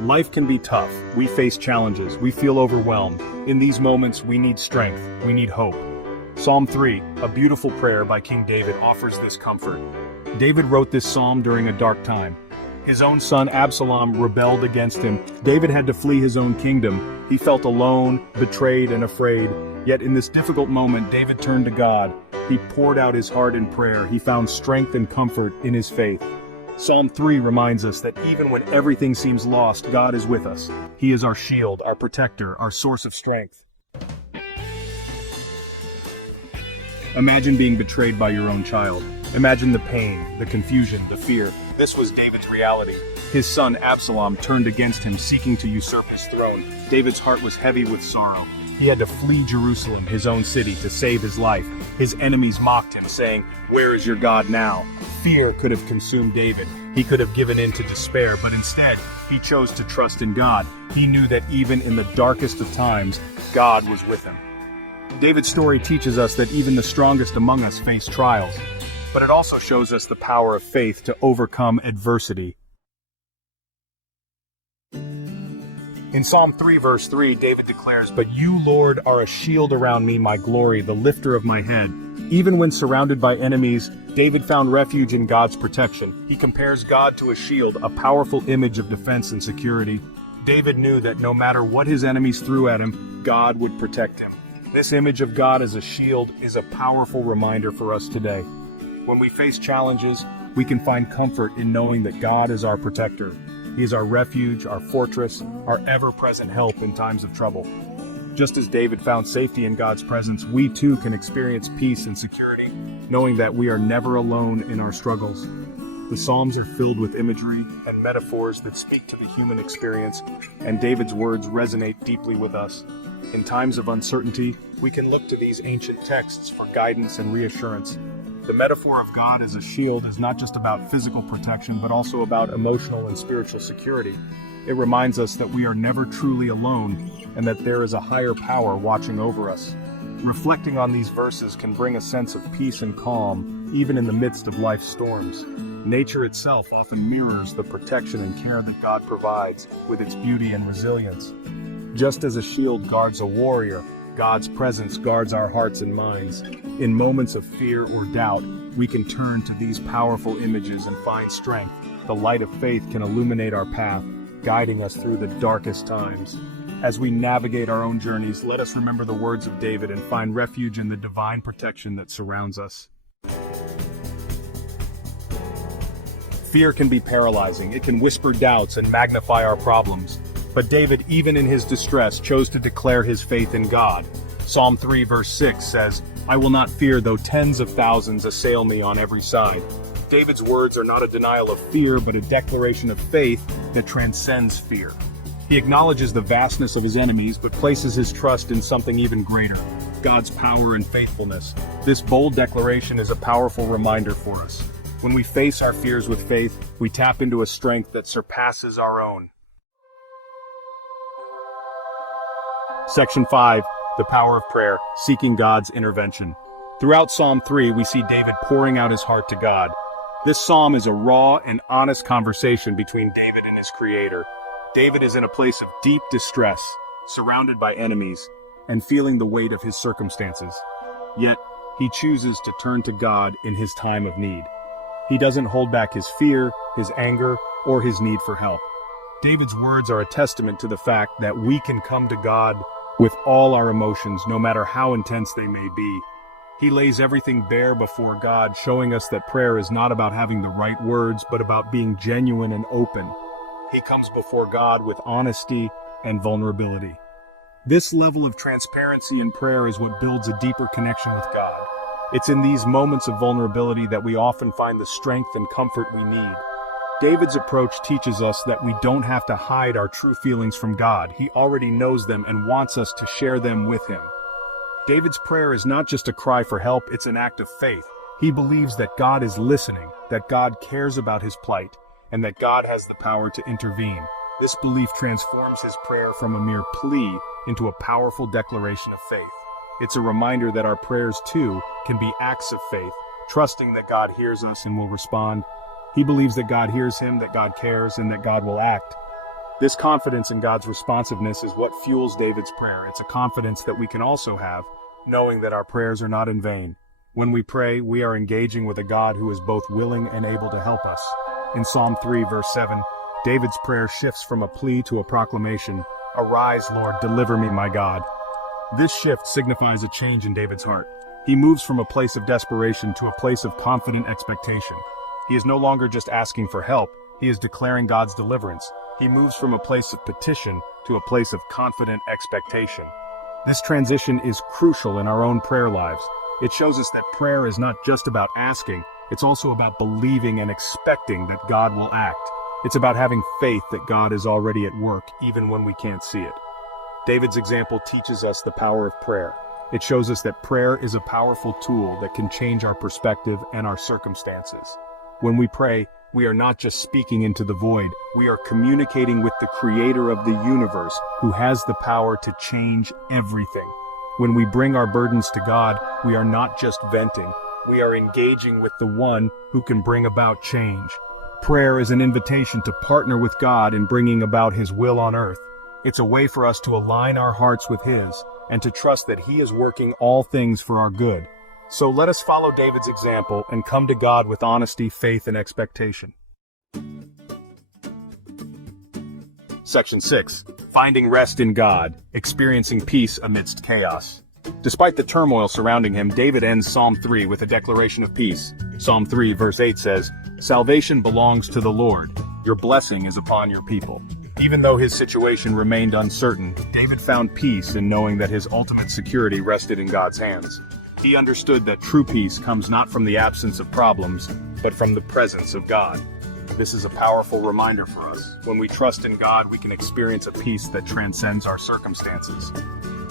Life can be tough. We face challenges. We feel overwhelmed. In these moments, we need strength. We need hope. Psalm 3, a beautiful prayer by King David, offers this comfort. David wrote this psalm during a dark time. His own son Absalom rebelled against him. David had to flee his own kingdom. He felt alone, betrayed, and afraid. Yet in this difficult moment, David turned to God. He poured out his heart in prayer. He found strength and comfort in his faith. Psalm 3 reminds us that even when everything seems lost, God is with us. He is our shield, our protector, our source of strength. Imagine being betrayed by your own child. Imagine the pain, the confusion, the fear. This was David's reality. His son Absalom turned against him, seeking to usurp his throne. David's heart was heavy with sorrow. He had to flee Jerusalem, his own city, to save his life. His enemies mocked him, saying, "Where is your God now?" Fear could have consumed David. He could have given in to despair, but instead, he chose to trust in God. He knew that even in the darkest of times, God was with him. David's story teaches us that even the strongest among us face trials, but it also shows us the power of faith to overcome adversity. In Psalm 3 verse 3, David declares, "But you, Lord, are a shield around me, my glory, the lifter of my head." Even when surrounded by enemies, David found refuge in God's protection. He compares God to a shield, a powerful image of defense and security. David knew that no matter what his enemies threw at him, God would protect him. This image of God as a shield is a powerful reminder for us today. When we face challenges, we can find comfort in knowing that God is our protector. He is our refuge, our fortress, our ever-present help in times of trouble. Just as David found safety in God's presence, we too can experience peace and security, knowing that we are never alone in our struggles. The Psalms are filled with imagery and metaphors that speak to the human experience, and David's words resonate deeply with us. In times of uncertainty, we can look to these ancient texts for guidance and reassurance. The metaphor of God as a shield is not just about physical protection, but also about emotional and spiritual security. It reminds us that we are never truly alone, and that there is a higher power watching over us. Reflecting on these verses can bring a sense of peace and calm, even in the midst of life's storms. Nature itself often mirrors the protection and care that God provides, with its beauty and resilience. Just as a shield guards a warrior, God's presence guards our hearts and minds. In moments of fear or doubt, we can turn to these powerful images and find strength. The light of faith can illuminate our path, guiding us through the darkest times. As we navigate our own journeys, let us remember the words of David and find refuge in the divine protection that surrounds us. Fear can be paralyzing. It can whisper doubts and magnify our problems. But David, even in his distress, chose to declare his faith in God. Psalm 3 verse 6 says, "I will not fear though tens of thousands assail me on every side." David's words are not a denial of fear, but a declaration of faith that transcends fear. He acknowledges the vastness of his enemies, but places his trust in something even greater, God's power and faithfulness. This bold declaration is a powerful reminder for us. When we face our fears with faith, we tap into a strength that surpasses our own. Section 5, the power of prayer, seeking God's intervention. Throughout Psalm 3, we see David pouring out his heart to God. This psalm is a raw and honest conversation between David and his Creator. David is in a place of deep distress, surrounded by enemies, and feeling the weight of his circumstances. Yet, he chooses to turn to God in his time of need. He doesn't hold back his fear, his anger, or his need for help. David's words are a testament to the fact that we can come to God with all our emotions, no matter how intense they may be. He lays everything bare before God, showing us that prayer is not about having the right words, but about being genuine and open. He comes before God with honesty and vulnerability. This level of transparency in prayer is what builds a deeper connection with God. It's in these moments of vulnerability that we often find the strength and comfort we need. David's approach teaches us that we don't have to hide our true feelings from God. He already knows them and wants us to share them with him. David's prayer is not just a cry for help, it's an act of faith. He believes that God is listening, that God cares about his plight, and that God has the power to intervene. This belief transforms his prayer from a mere plea into a powerful declaration of faith. It's a reminder that our prayers, too, can be acts of faith, trusting that God hears us and will respond. He believes that God hears him, that God cares, and that God will act. This confidence in God's responsiveness is what fuels David's prayer. It's a confidence that we can also have, knowing that our prayers are not in vain. When we pray, we are engaging with a God who is both willing and able to help us. In Psalm 3, verse 7, David's prayer shifts from a plea to a proclamation. Arise, Lord, deliver me, my God. This shift signifies a change in David's heart. He moves from a place of desperation to a place of confident expectation. He is no longer just asking for help, he is declaring God's deliverance. He moves from a place of petition to a place of confident expectation. This transition is crucial in our own prayer lives. It shows us that prayer is not just about asking, it's also about believing and expecting that God will act. It's about having faith that God is already at work, even when we can't see it. David's example teaches us the power of prayer. It shows us that prayer is a powerful tool that can change our perspective and our circumstances. When we pray, we are not just speaking into the void, we are communicating with the Creator of the universe, who has the power to change everything. When we bring our burdens to God, we are not just venting, we are engaging with the one who can bring about change. Prayer is an invitation to partner with God in bringing about His will on earth. It's a way for us to align our hearts with His, and to trust that He is working all things for our good. So let us follow David's example and come to God with honesty, faith, and expectation. Section 6. Finding rest in God, experiencing peace amidst chaos. Despite the turmoil surrounding him, David ends Psalm 3 with a declaration of peace. Psalm 3 verse 8 says, "Salvation belongs to the Lord. Your blessing is upon your people." Even though his situation remained uncertain, David found peace in knowing that his ultimate security rested in God's hands. He understood that true peace comes not from the absence of problems, but from the presence of God. This is a powerful reminder for us. When we trust in God, we can experience a peace that transcends our circumstances.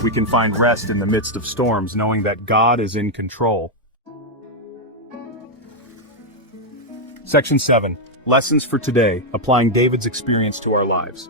We can find rest in the midst of storms, knowing that God is in control. Section 7. Lessons for today, applying David's experience to our lives.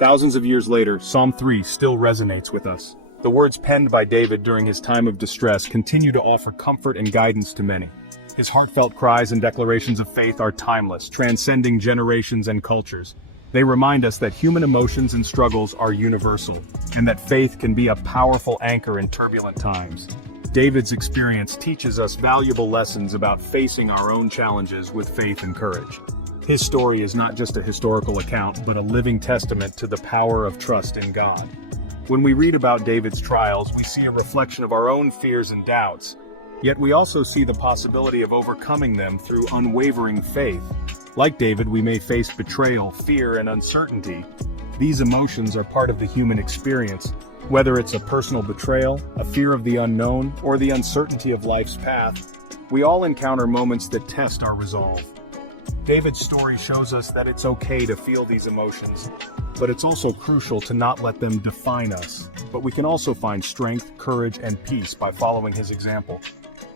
Thousands of years later, Psalm 3 still resonates with us. The words penned by David during his time of distress continue to offer comfort and guidance to many. His heartfelt cries and declarations of faith are timeless, transcending generations and cultures. They remind us that human emotions and struggles are universal, and that faith can be a powerful anchor in turbulent times. David's experience teaches us valuable lessons about facing our own challenges with faith and courage. His story is not just a historical account, but a living testament to the power of trust in God. When we read about David's trials, we see a reflection of our own fears and doubts. Yet we also see the possibility of overcoming them through unwavering faith. Like David, we may face betrayal, fear, and uncertainty. These emotions are part of the human experience. Whether it's a personal betrayal, a fear of the unknown, or the uncertainty of life's path, we all encounter moments that test our resolve. David's story shows us that it's okay to feel these emotions, but it's also crucial to not let them define us. But we can also find strength, courage, and peace by following his example.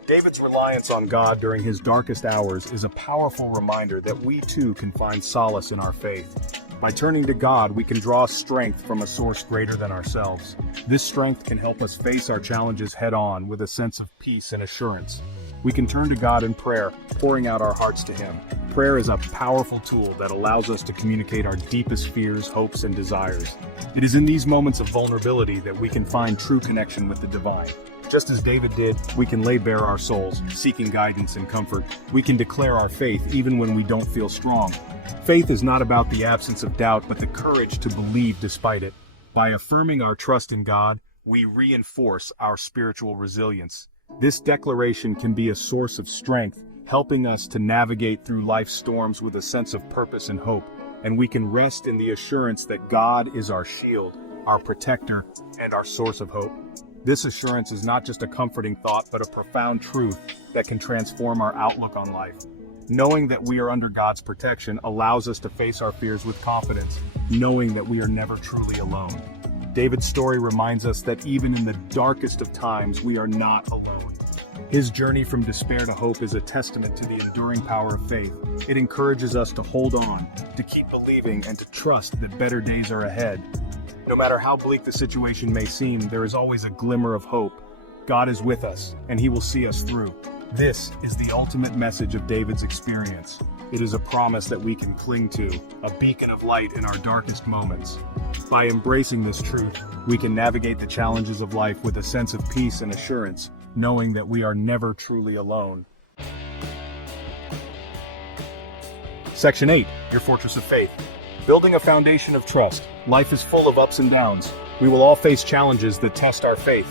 David's reliance on God during his darkest hours is a powerful reminder that we too can find solace in our faith. By turning to God, we can draw strength from a source greater than ourselves. This strength can help us face our challenges head-on with a sense of peace and assurance. We can turn to God in prayer, pouring out our hearts to Him. Prayer is a powerful tool that allows us to communicate our deepest fears, hopes, and desires. It is in these moments of vulnerability that we can find true connection with the divine. Just as David did, we can lay bare our souls, seeking guidance and comfort. We can declare our faith even when we don't feel strong. Faith is not about the absence of doubt, but the courage to believe despite it. By affirming our trust in God, we reinforce our spiritual resilience. This declaration can be a source of strength, helping us to navigate through life's storms with a sense of purpose and hope. And we can rest in the assurance that God is our shield, our protector, and our source of hope. This assurance is not just a comforting thought, but a profound truth that can transform our outlook on life. Knowing that we are under God's protection allows us to face our fears with confidence, knowing that we are never truly alone. David's story reminds us that even in the darkest of times, we are not alone. His journey from despair to hope is a testament to the enduring power of faith. It encourages us to hold on, to keep believing, and to trust that better days are ahead. No matter how bleak the situation may seem, there is always a glimmer of hope. God is with us, and He will see us through. This is the ultimate message of David's experience. It is a promise that we can cling to, a beacon of light in our darkest moments. By embracing this truth, we can navigate the challenges of life with a sense of peace and assurance, knowing that we are never truly alone. Section 8, Your Fortress of Faith. Building a foundation of trust. Life is full of ups and downs. We will all face challenges that test our faith.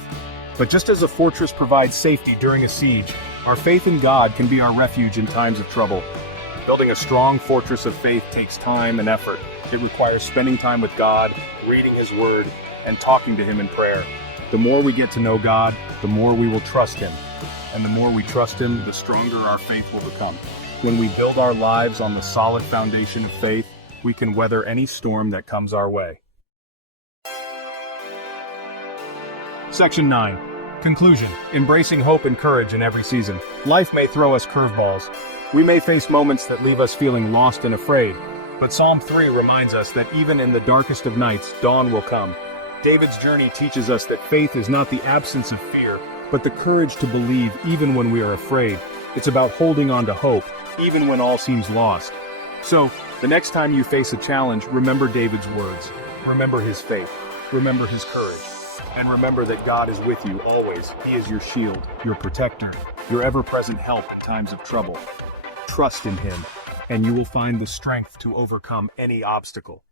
But just as a fortress provides safety during a siege, our faith in God can be our refuge in times of trouble. Building a strong fortress of faith takes time and effort. It requires spending time with God, reading His Word, and talking to Him in prayer. The more we get to know God, the more we will trust Him. And the more we trust Him, the stronger our faith will become. When we build our lives on the solid foundation of faith, we can weather any storm that comes our way. Section 9. Conclusion. Embracing hope and courage in every season. Life may throw us curveballs. We may face moments that leave us feeling lost and afraid. But Psalm 3 reminds us that even in the darkest of nights, dawn will come. David's journey teaches us that faith is not the absence of fear, but the courage to believe even when we are afraid. It's about holding on to hope, even when all seems lost. So, the next time you face a challenge, remember David's words. Remember his faith. Remember his courage. And remember that God is with you always. He is your shield, your protector, your ever-present help in times of trouble. Trust in Him, and you will find the strength to overcome any obstacle.